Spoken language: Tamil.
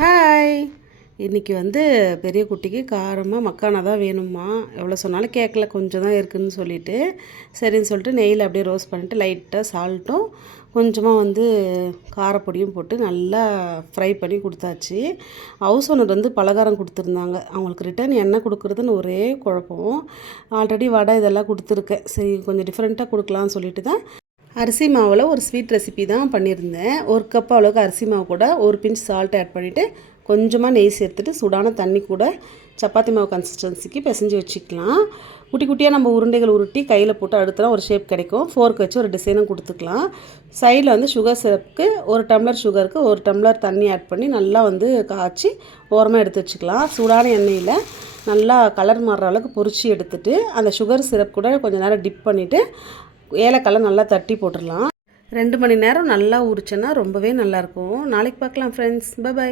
ஹாய். இன்றைக்கி வந்து பெரிய குட்டிக்கு காரமாக மக்கானா தான் வேணுமா. எவ்வளோ சொன்னாலும் கேட்கல, கொஞ்சம் தான் இருக்குதுன்னு சொல்லிவிட்டு சரின்னு சொல்லிட்டு நெய்யில் அப்படியே ரோஸ்ட் பண்ணிவிட்டு லைட்டாக சால்ட்டும் கொஞ்சமாக வந்து காரப்பொடியும் போட்டு நல்லா ஃப்ரை பண்ணி கொடுத்தாச்சு. ஹவுஸ் ஓனர் வந்து பலகாரம் கொடுத்துருந்தாங்க. அவங்களுக்கு ரிட்டர்ன் என்ன கொடுக்குறதுன்னு ஒரே குழப்பம். ஆல்ரெடி வடை இதெல்லாம் கொடுத்துருக்கேன். சரி கொஞ்சம் டிஃப்ரெண்ட்டாக கொடுக்கலான்னு சொல்லிட்டு தான் அரிசி மாவில் ஒரு ஸ்வீட் ரெசிபி தான் பண்ணியிருந்தேன். ஒரு கப் அளவுக்கு அரிசி மாவு கூட ஒரு பிஞ்ச் சால்ட் ஆட் பண்ணிவிட்டு கொஞ்சமாக நெய் சேர்த்துட்டு சூடான தண்ணி கூட சப்பாத்தி மாவு கன்சிஸ்டன்சிக்கு பிசைஞ்சு வச்சுக்கலாம். குட்டி குட்டியாக நம்ம உருண்டைகள் உருட்டி கையில் போட்டு அடுத்தலாம் ஒரு ஷேப் கிடைக்கும். ஃபோர்க் வச்சு ஒரு டிசைனும் கொடுத்துக்கலாம். சைடில் வந்து சுகர் சிரப்புக்கு ஒரு டம்ளர் சுகருக்கு ஒரு டம்ளர் தண்ணி ஆட் பண்ணி நல்லா வந்து காய்ச்சி ஓரமாக எடுத்து வச்சுக்கலாம். சூடான எண்ணெயில் நல்லா கலர் மாறுற அளவுக்கு பொரிச்சு எடுத்துகிட்டு அந்த சுகர் சிரப் கூட கொஞ்சம் நேரம் டிப் பண்ணிவிட்டு ஏலக்காய் நல்லா தட்டி போட்டுடலாம். 2 மணி நேரம் நல்லா ஊறிச்சேன்னா ரொம்பவே நல்லாயிருக்கும். நாளைக்கு பார்க்கலாம் ஃப்ரெண்ட்ஸ். பை.